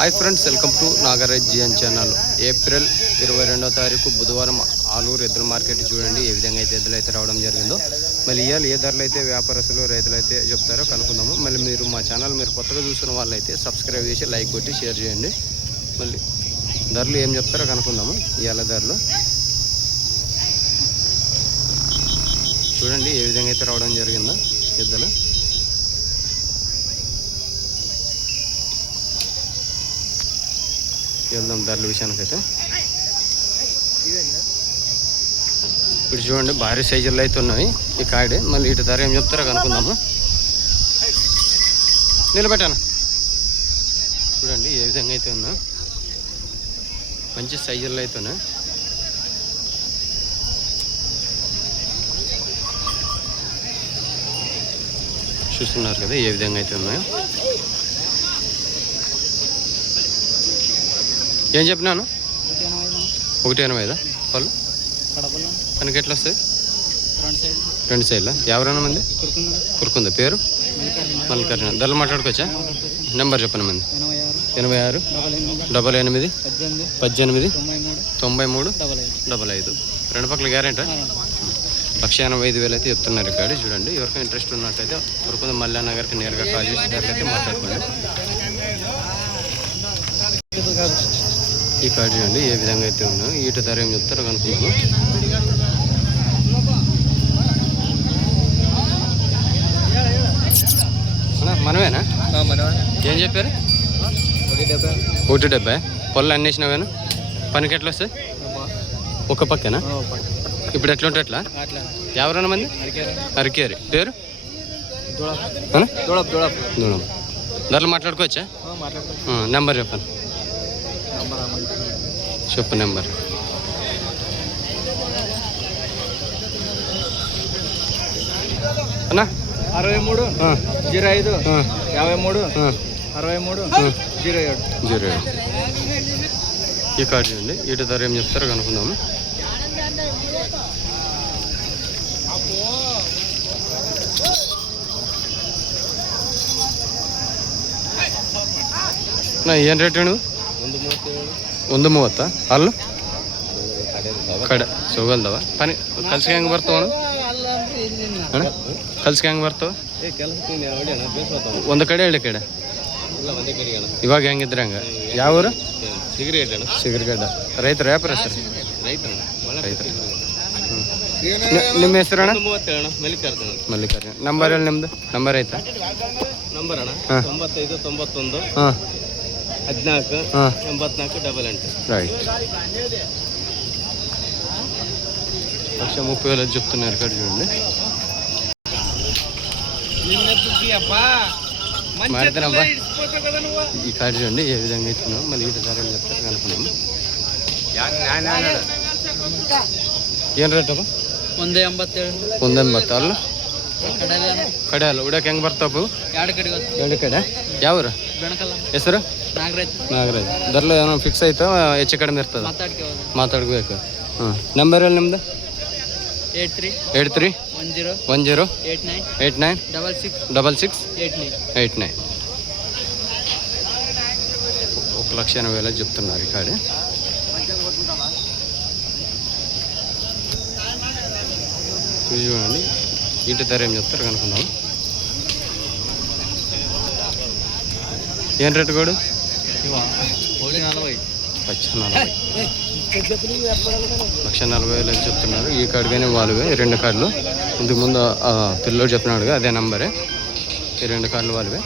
Hi friends, welcome to Nagaraj GN channel. April 22వ తారీఖు బుధవారం ఆలూరు ఎద్దుల మార్కెట్ చూడండి ఏ విధంగా అయితే ఎద్దులు అయితే రావడం జరిగిందో. మళ్ళీ ఇవాళ ఏ ధరలు అయితే వ్యాపారస్తులు రైతులు అయితే చెప్తారో కనుక్కుందాము. మళ్ళీ మీరు మా ఛానల్ కొత్తగా చూస్తున్న వాళ్ళైతే సబ్స్క్రైబ్ చేసి లైక్ కొట్టి షేర్ చేయండి. మళ్ళీ ధరలు ఏం చెప్తారో కనుక్కుందాము. ఇవాళ ధరలు చూడండి ఏ విధంగా అయితే రావడం జరిగిందో ఎద్దులు. వెళ్దాం ధరల విషయానికైతే. ఇప్పుడు చూడండి భారీ సైజుల్లో అయితే ఉన్నాయి ఈ కాడి. మళ్ళీ ఇటు ధర ఏం చెప్తారో కనుక్కుందాము. నిలబెట్టాను చూడండి ఏ విధంగా అయితే ఉన్నా, మంచి సైజుల్లో అయితే ఉన్నాయి. చూస్తున్నారు కదా ఏ విధంగా అయితే ఉన్నాయో. ఏం చెప్పినాను? 1.85 పళ్ళు మనకి ఎట్లా వస్తాయి? రెండు సైడ్లా. ఎవరైనా మంది కురుకుందా పేరు మల్లికార్జున. ధరలు మాట్లాడుకోవచ్చా? నెంబర్ చెప్పండి మంది. 86 88 18 93 55. రెండు పక్కల గ్యారెంటీ 1,85,000 అయితే చెప్తున్నారు ఇక్కడ. చూడండి ఎవరికైనా ఇంట్రెస్ట్ ఉన్నట్టయితే కురుకుంద మల్లన్న గారికి నేరుగా కాల్ చేసి అయితే మాట్లాడుకోండి. ఈ కార్డు చూడండి ఏ విధంగా అయితే ఉన్నాయో. ఈటు ధర ఏం చెప్తారో కనుక్కుందాము. మనమేనా? ఏం చెప్పారు? 1.70. పళ్ళు అన్నేసినావేనా? పనికి ఎట్లా వస్తాయి? ఒక పక్కనా? ఇప్పుడు ఎట్లా ఉంటే ఎట్లా? ఎవరైనా మంది అరికేరి పేరు దూడం. ధరలు మాట్లాడుకోవచ్చా? నెంబర్ చెప్పండి. చెప్పు నెంబర్. అన్నా 63 05 53 63 07. ఈ కార్డు చూడండి ఇటు ధర ఏం చెప్తారో కనుక్కుందాము. ఏం రేటు? 130 ಅಲ್ಲು ಕಡೆ ಸೋಗಲ್ದವ ಪನಿ ಕಲ್ಸಿಗೆ ಹೆಂಗೆ ಬರ್ತಾವ ಅಣ್ಣ? ಕಲ್ಸಿಗೆ ಹೆಂಗೆ ಬರ್ತಾವ? ಒಂದು ಕಡೆ ಎರಡು ಕಡೆ ಇವಾಗ ಹೆಂಗಿದ್ರೆ ಹಂಗೆ. ಯಾವ ಊರು? ಸಿಗರಿಗಡ್ಡ. ರೈತರು ವ್ಯಾಪಾರ ಸರ್? ರೈತರು. ನಿಮ್ಮ ಹೆಸರು ಅಣ್ಣ? ಮಲ್ಲಿಕಾರ್ಜುನ. ನಂಬರ್ ಹೇಳಿ ನಿಮ್ದು. ನಂಬರ್ ಐತಾ? ನಂಬರ್ ಅಣ್ಣ 95 91 14 84 88. రైట్. 130,000 చెప్తున్నారు ఇక్కడ చూడండి. మారుతానబ్బా ఈ కార్డు చూడండి ఏ విధంగా ఇస్తున్నాం. మళ్ళీ ఇటు ధర చెప్తారు కనుక్కున్నాము. ಏನು ರೇಟ್ ಅಪ್ಪ? 187 ಅಲ್ಲ ಕಡೆ ಅಲ್ಲ. ಉಡಕ್ಕೆ ಹೆಂಗೆ ಬರ್ತಾವು? ಎರಡು ಕಡೆ. ಯಾವ್ರು ಹೆಸರು? ನಾಗರಾಜ್. ಧರಲು ಏನೋ ಫಿಕ್ಸ್ ಆಯ್ತಾ ಹೆಚ್ಚು ಕಡಿಮೆ ಇರ್ತದೆ? ಮಾತಾಡ್ಬೇಕು. ನಂಬರ್ ಹೇಳಿ ನಿಮ್ದು. 83 10 89 66 89. 1,80,000 చెప్తున్నారు ఇక్కడ. ఇది చూడండి ఇటు ధర ఏం చెప్తారు కనుక్కుందాం. ఏం రేటు కోడు? 1,40,000 చెప్తున్నారు. ఈ కార్డు కానీ వాళ్ళువే ఈ రెండు కార్డులు. ఇంతకు ముందు పిల్లోడు చెప్పినాడుగా అదే నంబరే. ఈ రెండు కార్డులు వాళ్ళువే.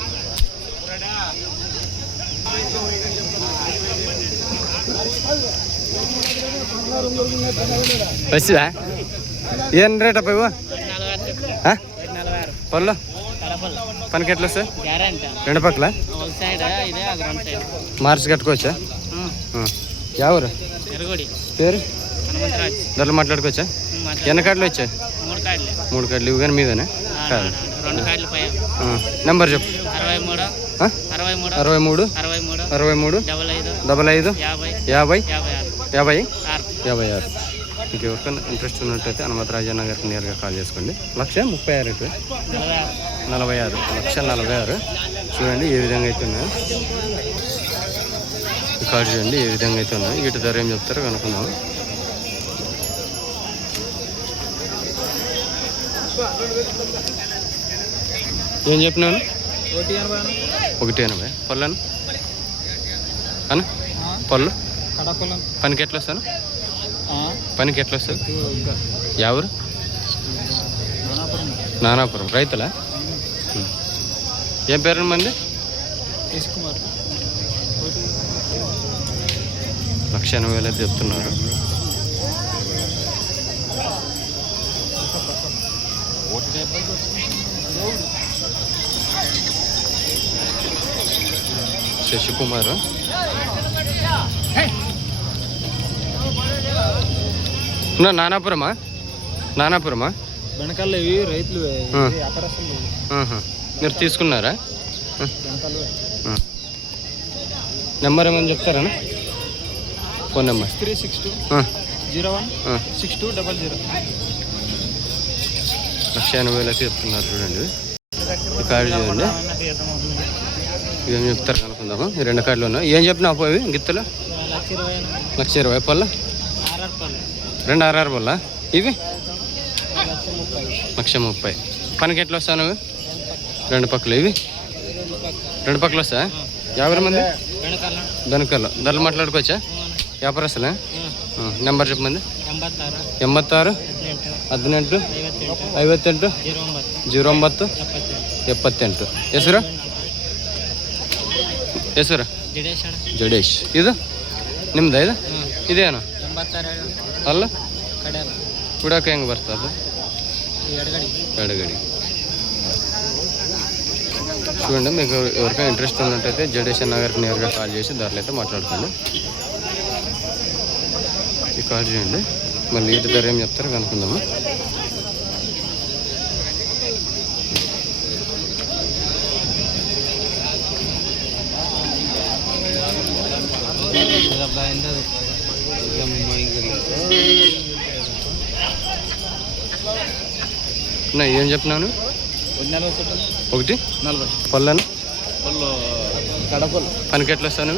బస్సువా? ఏం రేట్ అప్ప ఇవ్వ? పళ్ళు పనికి ఎట్లా వస్తాయి? రెండు పక్కల మార్చి కట్టుకోవచ్చా? ఎవరు పేరు? ధరలు మాట్లాడుకోవచ్చా? ఎన్ని కార్డులు వచ్చాయి? 3 కార్డులు. ఇవి కానీ మీవేనా? కాదు. నెంబర్ చెప్పు. 63 63 55 56. మీకు ఎవరికైనా ఇంట్రెస్ట్ ఉన్నట్టయితే హనుమంతరాజన్న గారికి నేరుగా కాల్ చేసుకోండి. 1,36,000 46. 1,46,000 చూడండి ఏ విధంగా అయితే ఉన్నాయో. కార్డు చూడండి ఏ విధంగా అయితే ఉన్నాయి. వీటి ధర ఏం చెప్తారో కనుక్కుందాం. ఏం చెప్పినాను? 180. పళ్ళను అన్న పళ్ళు పనికి ఎట్లా వస్తాను? పనికి ఎట్లా వస్తుంది? ఎవరు? నానాపురం. రైతులా? ఏం పేరు మంది? 180,000 అయితే చెప్తున్నారు. శశికుమార్. నానాపురమా? నానాపురమా? వెనకాల ఇవి రైతులు మీరు తీసుకున్నారా? నెంబర్ ఏమని చెప్తారా? Phone number 6362016200. 180,000 అయితే చెప్తున్నారు చూడండి. ఈ కార్డు చూడండి ఏం చెప్తారు కనుక్కుందాము. ఈ 2 కార్డులు ఉన్నాయి. ఏం చెప్పినా పోయి గిత్తలు 120,000 పళ్ళ 2 RR పళ్ళ ఇవి 130,000. పనికి ఎట్లా వస్తాను? 2 పక్కలు ఇవి 2 పక్కలు వస్తా. 50 మంది దొనకల్లో ధరలు మాట్లాడుకోవచ్చా? వ్యాపారస్తులే. నెంబర్ చెప్పమంది. 86 18 58 09 78. ಹೆಸರು ಹೆಸರು ಜಡೇಶ್. ಇದು ನಿಮ್ದು? ಇದೇನು ಅಲ್ಲ ಕುಡಕ್ಕೆ ಹೆಂಗೆ ಬರ್ತದೆ? ఎడగడి. చూడండి మీకు ఎవరికైనా ఇంట్రెస్ట్ ఉన్నట్టయితే జడేష్ అన్న గారికి నేరుగా కాల్ చేసి ధరలు అయితే మాట్లాడుకోండి. ఈ కాల్ చేయండి. మళ్ళీ వీటి ధర ఏం చెప్తారో కనుక్కుందాము. ఏం చెప్పినాను? 140 పళ్ళను పనికి ఎట్లా వస్తాను?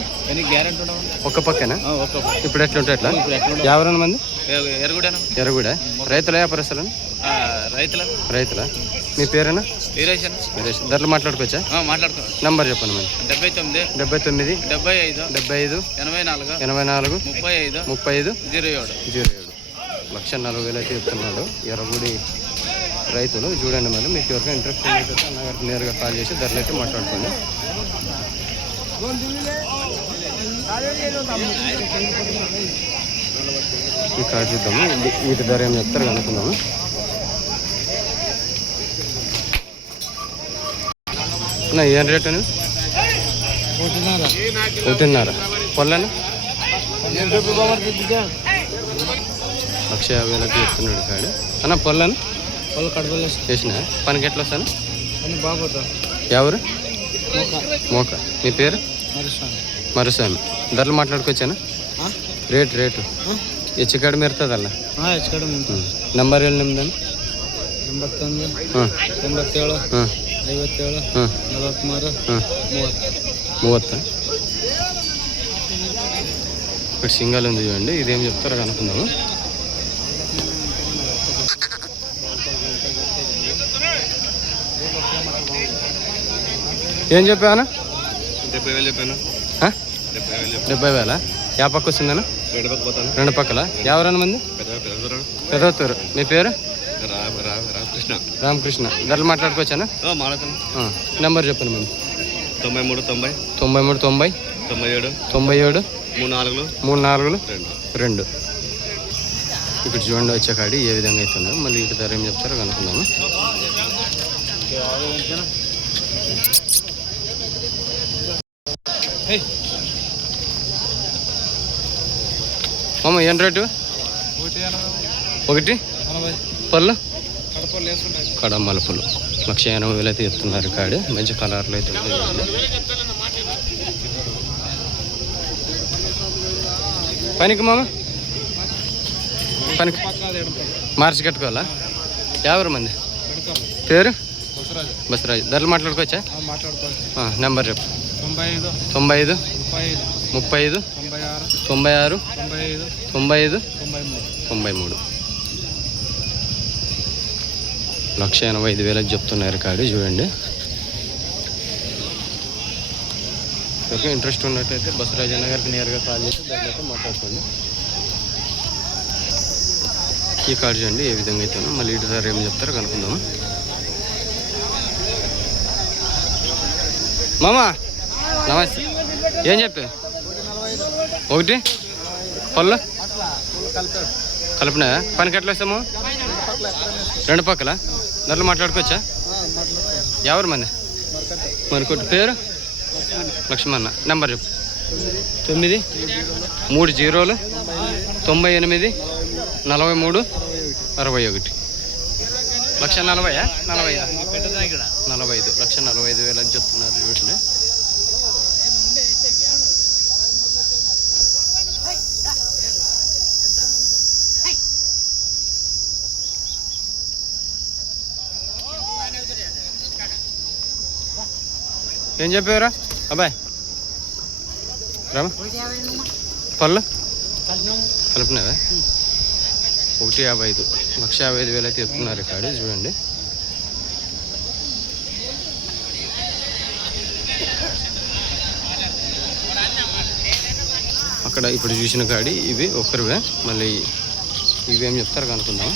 గ్యారెంటీ ఒక్క పక్కనా? ఇప్పుడు ఎట్లా ఉంటాయి? ఎట్లా 50 మంది ఎరగూడ. రైతుల వ్యాపారస్తులను? రైతుల. మీ పేరేనా? వీరేష్. ధరలు మాట్లాడుకోవచ్చా? నంబర్ చెప్పండి మరి. 79 75 75 84 35 07. 140,000 అయితే చెప్తున్నాడు. ఎర్రగుడి రైతులు. చూడండి మరి మీకు ఎవరికైనా ఇంట్రెస్ట్ అయితే అన్నగారికి నేరుగా కాల్ చేసి ధరలు అయితే మాట్లాడుకోండి. ఈ కార్డు చూద్దాము. వీటి ధర ఏం చెప్తారు కనుక్కుందాము. ఏం రేట్ అని? 1.5 పళ్ళను 150,000 చెప్తున్నాడు కాడు అన్న. పళ్ళను చేసిన పనికి ఎట్లా వస్తాను? ఎవరు? మోక. మీ పేరు? మరుస్వామి. ధరలు మాట్లాడుకోవచ్చానా? రేటు హెచ్చుకాడు మెరుతుంది అలా. నెంబర్ 8 87 97 57 43 30. ఇక్కడ సింగల్ ఉంది చూడండి. ఇదేం చెప్తారో కనుక్కుందాము. ఏం చెప్పావనా? 70,000 చెప్పాను. 70,000. యా పక్క వస్తుందనా? 2 పక్కల. 50 మంది పెదవతూరు. మీ పేరు? రామకృష్ణ. ధరలు మాట్లాడుకోవచ్చానా? నెంబర్ చెప్పండి మంది. 93 90 93 90 97 97 34 2. ఇక్కడ చూడండి వచ్చే కాడి ఏ విధంగా అవుతుందో. మళ్ళీ ఇటు ధర ఏం చెప్తారో కనుక్కుందాము. మామ ఏం రేటు? 1 పళ్ళు కడమలుపులు 180,000 అయితే చెప్తున్నారు. కాడి మంచి కలర్లు అయితే పనికి మామ పనికి మార్చి కట్టుకోవాలా? 50 మంది. పేరు? బసరాజు. ధరలు మాట్లాడుకోవచ్చా? నెంబర్ చెప్పు. 95 35 96 95 93 1,85,000 చెప్తున్నారు కాడి చూడండి. ఓకే, ఇంట్రెస్ట్ ఉన్నట్టయితే బసవరాజన్న గారికి నేరుగా కాల్ చేసి దాంట్లో మాట్లాడుకోండి. ఈ కార్డు చూడండి ఏ విధంగా అయితే మళ్ళీ ఇటు ధర ఏం చెప్తారో కనుక్కుందాము. మామా నమస్తే, ఏం చెప్పే? 1 పళ్ళు కలిపినా పనికి ఎట్లా వస్తాము? 2 పక్కల ధరలు మాట్లాడుకోవచ్చా? ఎవరు మంది మరికొట్టి పేరు? లక్ష్మణ. నెంబర్ చెప్పు. 9 3 0 98 43 61. 1,40,000 45 1,40,000 అని చెప్తున్నారు చూడండి. ఏం చెప్పేవరా అబ్బాయి? రామా పళ్ళు కలిపినావా? 1,55 1,55,000 అయితే చెప్తున్నారు ఇక్కడ చూడండి. అక్కడ ఇప్పుడు చూసిన కాడి ఇవి ఒక్కరివే, మళ్ళీ ఇవేం చెప్తారు కనుక్కుందాం.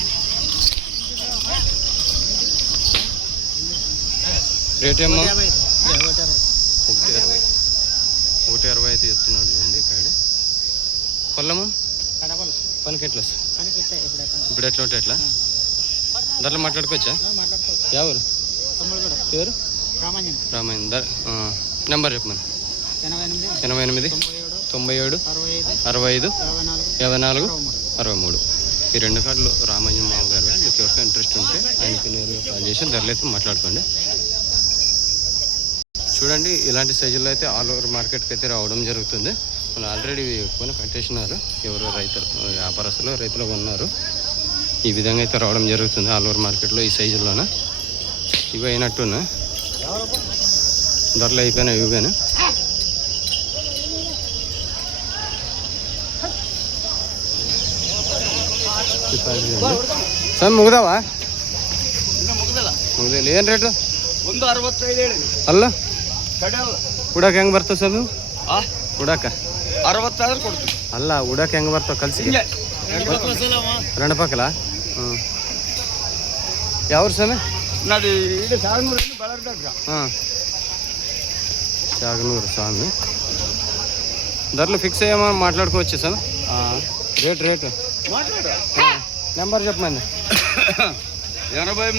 రేట్ ఏమో 1,60 అయితే చెప్తున్నాడు చూడండి కాడి. పళ్ళము పనికి ఎట్లా ఇప్పుడు ఎట్లా ఉంటే ఎట్లా ధరలు మాట్లాడుకోవచ్చా? ఎవరు పేరు? రామాయణ. నెంబర్ చెప్పమని. 88 97 65 54 63. ఈ 2 కార్డులు రామాంజన్ మామ గారు. మీకు ఎవరికైనా ఇంట్రెస్ట్ ఉంటే ఆయనకి నేరుగా కాల్ చేసి ధరలు అయితే మాట్లాడుకోండి. చూడండి, ఇలాంటి సైజుల్లో అయితే ఆల్ ఓవర్ మార్కెట్కి అయితే రావడం జరుగుతుంది. మనం ఆల్రెడీ కొని కట్టేసినారు, ఎవరో రైతులు వ్యాపారస్తులు రైతులు ఉన్నారు. ఈ విధంగా అయితే రావడం జరుగుతుంది ఆల్ ఓవర్ మార్కెట్లో ఈ సైజుల్లోనే. ఇవి అయినట్టున్నా ధరలు అయిపోయినాయి ఇవేనా. సార్ ముగ్గుదావా? ಮುಗ್ದಿಲ್ಲ. ಏನು ರೇಟು? 165 ಅಲ್ಲ ಕಡೆಯಲ್ಲ. ಉಡಾಕ ಹೆಂಗೆ ಬರ್ತವೆ ಸರ್ ನೀವು? ಉಡಾಕ 60 ಕೊಡ್ತೀವಿ. ಅಲ್ಲ ಉಡಾಕ ಹೆಂಗೆ ಬರ್ತಾವೆ ಕಲ್ಸಿ? 2 ಪಕ್ಕಲ. ಹ್ಞೂ ಯಾವ್ರು ಸ್ವಾಮಿ? నాది ఇది సాగనూరు బలర్దగ్గ. సాగనూరు స్వామి. ధరలు ఫిక్స్ అయ్యామా? మాట్లాడుకోవచ్చు సార్. రేటు మాట్లాడు. నెంబర్ చెప్పమండి. 83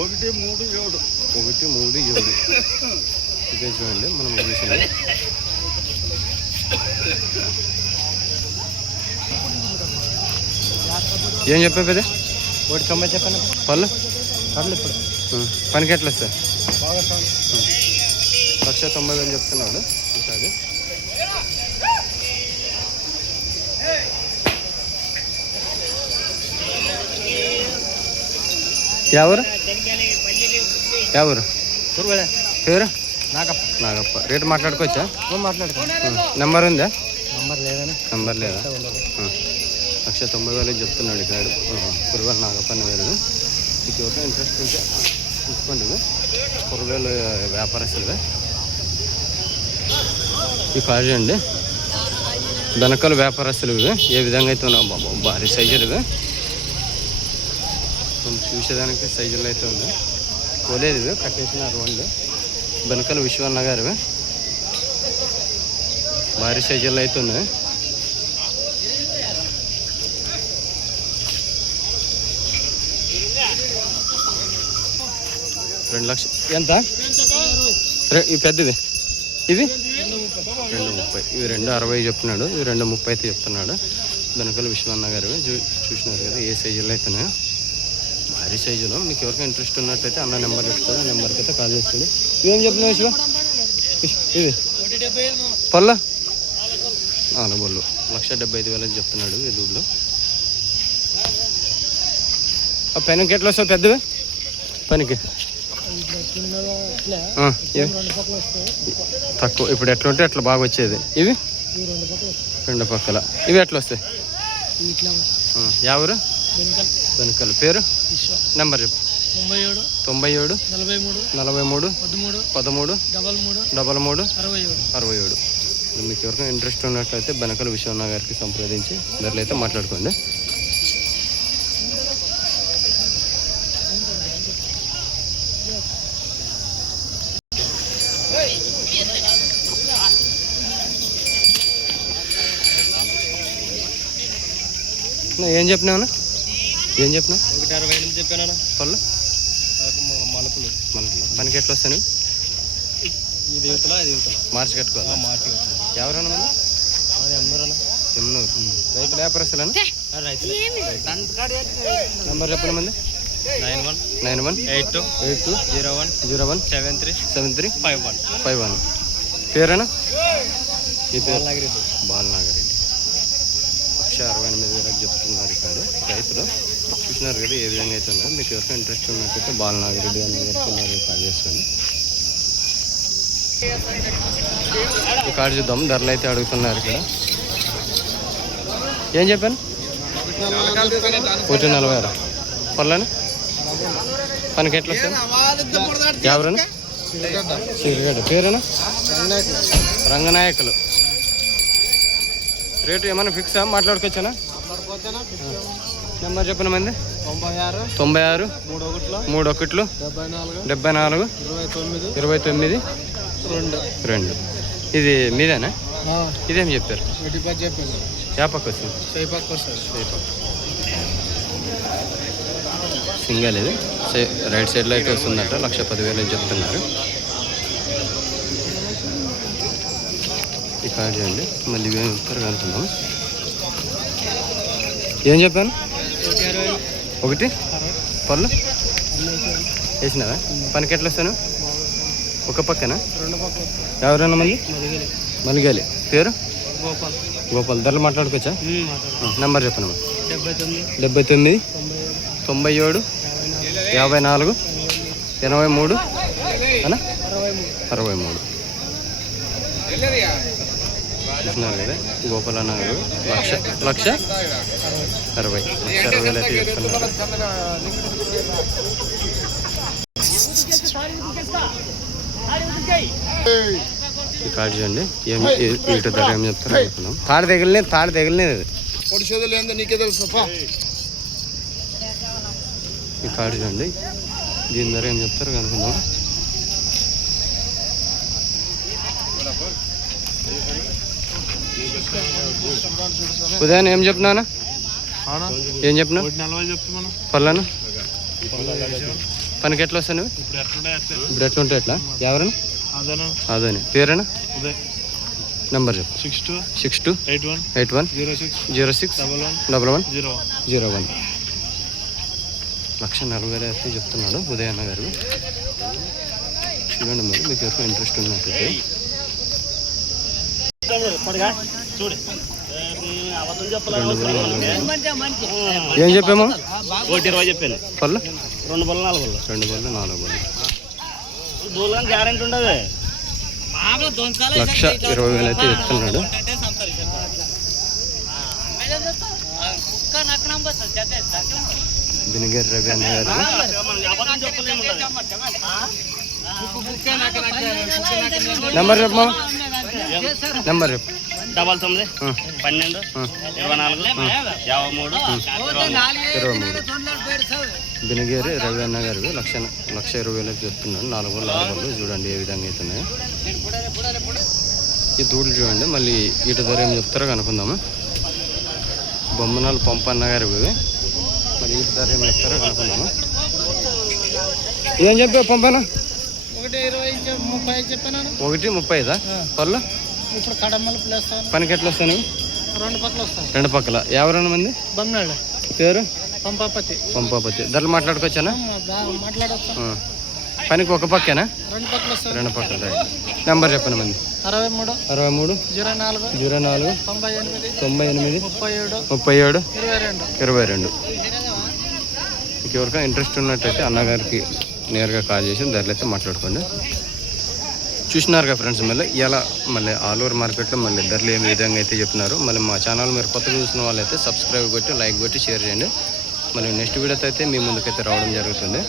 1 00 31 137. ఇదే చూడండి మనం చూసింది. ఏం చెప్పే పెద్ద? 190 చెప్పండి. పళ్ళు ఇప్పుడు పనికి ఎట్లా సార్? బాగా 190,000 చెప్తున్నాడు ఈసారి. ఎవరు పేరు? నాగప్ప. రేటు మాట్లాడుకోవచ్చా? మాట్లాడుకో. నెంబర్ ఉందా? నెంబర్ లేదా? 190,000 చెప్తున్నాడు ఇక్కడ కురువేల నాగప్ప అని వేరు. మీకు ఎవరికైనా ఇంట్రెస్ట్ ఉంటే తీసుకోండి. కురువేలు వ్యాపారస్తులుగా ఈ కాజు అండి. బెనకలు వ్యాపారస్తులు ఏ విధంగా అయితే ఉన్నావు బాబు, భారీ సైజులుగా చూసేదానికి సైజులు అయితే ఉంది. పోలేదు కట్టేసినారు వాళ్ళు. బెనకలు విశ్వన్న గారు భారీ సైజుల్లో అయితే ఉన్నాయి. రెండు లక్షలు ఎంత? ఈ పెద్దవి ఇవి 230. ఇవి 260 చెప్తున్నాడు. ఇవి 230 అయితే చెప్తున్నాడు. బెనకలు విశ్వన్న గారు చూసినారు కదా ఏ సైజుల్లో అవుతున్నాయో, భారీ సైజులో. మీకు ఎవరికైనా ఇంట్రెస్ట్ ఉన్నట్టయితే అన్న నెంబర్ చెప్తాడు, ఆ నెంబర్కి అయితే కాల్ చేస్తాడు. ఇవేం చెప్పినావు విశ్వ? ఇవి పళ్ళ 4 బళ్ళు 175,000 చెప్తున్నాడు ఈ దూడ్లో. ఆ పెనకి ఎట్లా వస్తావు పెద్దవి? పనికి తక్కువ ఇప్పుడు ఎట్లా ఉంటే అట్లా బాగా వచ్చేది. ఇవి రెండు పక్కల ఇవి ఎట్లా వస్తాయి? ఎవరు వెనుకలు పేరు నెంబర్ చెప్పు. 97 43 13 33 67. మీకు ఎవరికైనా ఇంట్రెస్ట్ ఉన్నట్లయితే బెనకల విశ్వనాథ్ గారికి సంప్రదించి ధరలు అయితే మాట్లాడుకోండి. ఏం చెప్పినావునా? ఏం చెప్పినా? 168 చెప్పానా? పళ్ళు మలుపులు పనికి ఎట్లా వస్తాను? ఇది యువతలా ఇది యువతలా మార్చి కట్టుకోవాలా? మార్చి ఎవరన్నా మంది? ఎమ్మూరన్నా ఎమ్నూరు రైతులు వ్యాపారస్తులేనా? నెంబర్ చెప్పండి మంది. 91 82 01 73 51. పేరేనా? ఈ పేరు బాలనాగరెడ్డి. 168,000 చెప్తున్నారు ఇక్కడ రైతులు. చూసినారు కదా ఏ విధంగా అయితే ఉన్నారు. మీకు ఎవరికైనా ఇంట్రెస్ట్ ఉన్నట్టయితే బాలనాగరెడ్డి అని చెప్తున్నారు, కాల్ చేసుకోండి. ఈ కార్డు చూద్దాం. ధరలు అయితే అడుగుతున్నారు ఇక్కడ. ఏం చెప్పాను? 146 పళ్ళని పనికి ఎట్లా వస్తాను? ఎవరన్నా? సిరిగడ్డ. పేరేనా? రంగనాయకులు. రేటు ఏమన్నా ఫిక్సా? మాట్లాడుకోవచ్చానా? నెంబర్ చెప్పిన మంది. 96 31 74 29 2. ఇది మీదేనా? ఇదేం చెప్పారు? యా పక్క వస్తుంది? సింగల్ ఇది రైట్ సైడ్లో అయితే వస్తుందట. 110,000 చెప్తున్నారు. ఈ కార్డు చూడండి. మళ్ళీ ఇవేమి చెప్తారు కనుక్కుందాం. ఏం చెప్పాను? 1 పళ్ళు వేసినావా? పనికి ఎట్లా వస్తాను? ఒక పక్కన ఎవరన్నా మళ్ళీ మలిగాలి. పేరు గోపాల్. ధరలు మాట్లాడుకోవచ్చా? నెంబర్ చెప్పను. 79 97 54 83 అనా 63. చూస్తున్నారు కదా గోపాల్ అన్న గారు. 1,60,000 అయితే చెప్తున్నారు. ఈ కార్డు చూడండి. వీటి ధర ఏం చెప్తారు అనుకున్నాం. తాడు తగిలినేది నీకే తెలుసు. ఈ కార్డు చూడండి. దీని ధర ఏం చెప్తారు కనుకుందాం. ఉదయం ఏం చెప్పినా? ఏం చెప్పినా? పళ్ళను పనికి ఎట్లా వస్తాను? ఇప్పుడు ఎట్లా ఉంటాయి ఎట్లా? ఎవరన్నా? అదేనా? పేరేనా? నెంబర్ చెప్పు. 62 81 06 11 01. 1,40,000 అయితే చెప్తున్నాడు ఉదయన్న గారు. చూడండి మరి మీకు ఎవరికో ఇంట్రెస్ట్ ఉన్నట్టయితే. ఏం చెప్పాము? 120 చెప్పాను. పళ్ళు 2 బళ్ళు 4 బళ్ళు 2 బళ్ళు 4 బళ్ళు. గ్యారెంటీ ఉండదు. 1,20,000 అయితే చెప్తున్నాడు. దినగిరి రవి అన్న గారు. నెంబర్ చెప్పు. నెంబర్ చెప్పు. 99 12 24 53 దినగిరి రవి అన్న గారు. 1,20,000 చెప్తున్నాడు. 4 బళ్ళు చూడండి ఏ విధంగా అవుతున్నాయి. ఈ దూడలు చూడండి. మళ్ళీ వీటి ధర ఏం చెప్తారో కనుక్కుందాము. బొమ్మనాలు పంపన్న గారు ఇవి. మరి వీటి ధర ఏం చెప్తారో కనుక్కుందాము. ఏం చెప్పావు పంపన? 1,30,000 పళ్ళు ఇప్పుడు కడమలు ప్లస్ పనికి ఎట్లా వస్తాను? 2 పక్కలు వస్తాయి. 2 పక్కల. ఎవరన్నా మంది? బొమ్మనాడు. పేరు పంపాపతి. ధరలు మాట్లాడుకోవచ్చానా? మాట్లాడొచ్చా? పనికి ఒక పక్కేనా? 2 పక్కలు వస్తాయి. 2 పక్కల. నెంబర్ చెప్పండి మంది. 63 04 98 37 37 22. మీకు ఎవరికైనా ఇంట్రెస్ట్ ఉన్నట్టయితే అన్నగారికి నేరుగా కాల్ చేసి ధరలు అయితే మాట్లాడుకోండి. చూసినారుగా ఫ్రెండ్స్, మళ్ళీ ఆలూరు మార్కెట్లో మళ్ళీ ధరలు ఏ విధంగా అయితే చెప్తున్నారు. మళ్ళీ మా ఛానల్ మీరు కొత్తగా చూసిన వాళ్ళైతే సబ్స్క్రైబ్ కొట్టి లైక్ కొట్టి షేర్ చేయండి. మళ్ళీ నెక్స్ట్ వీడియోతో అయితే మీ ముందుకైతే రావడం జరుగుతుంది.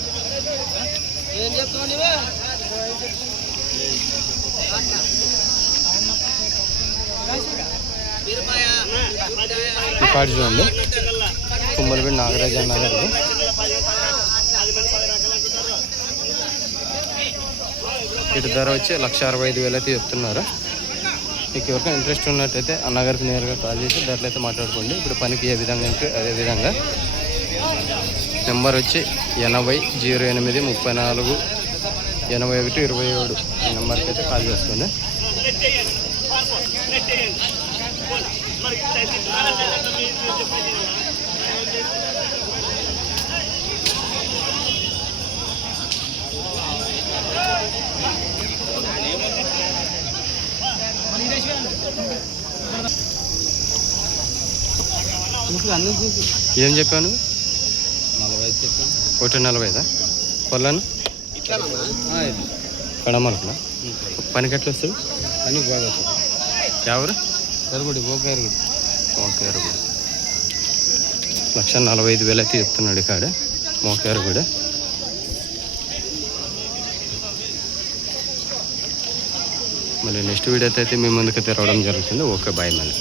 ఈ కార్డు చూడండి, కుమ్మలపేట నాగరాజ అన్న గారు. ఇటు ధర వచ్చి 1,65,000 అయితే చెప్తున్నారు. మీకు ఎవరికైనా ఇంట్రెస్ట్ ఉన్నట్టయితే అన్నగారికి నేరుగా కాల్ చేసి ధరలు అయితే మాట్లాడుకోండి. ఇప్పుడు పనికి ఏ విధంగా అంటే అదే విధంగా నెంబర్ వచ్చి 8008348127 ఈ నెంబర్కి అయితే కాల్ చేసుకోండి. ఏం చెప్పాను? 1,40,000 పొలాను కడమలకులా పనికి ఎట్లా వస్తుంది? పనికి బాగా వస్తుంది. ఎవరు ఎరుగుడి ఓకే ఎరుగుడి 1,45,000 అయితే చెప్తున్నాడు ఇక్కడ మోకేరు కూడా. మళ్ళీ నెక్స్ట్ వీడియో అయితే మీ ముందుకైతే రావడం జరుగుతుంది. Okay, bye. మళ్ళీ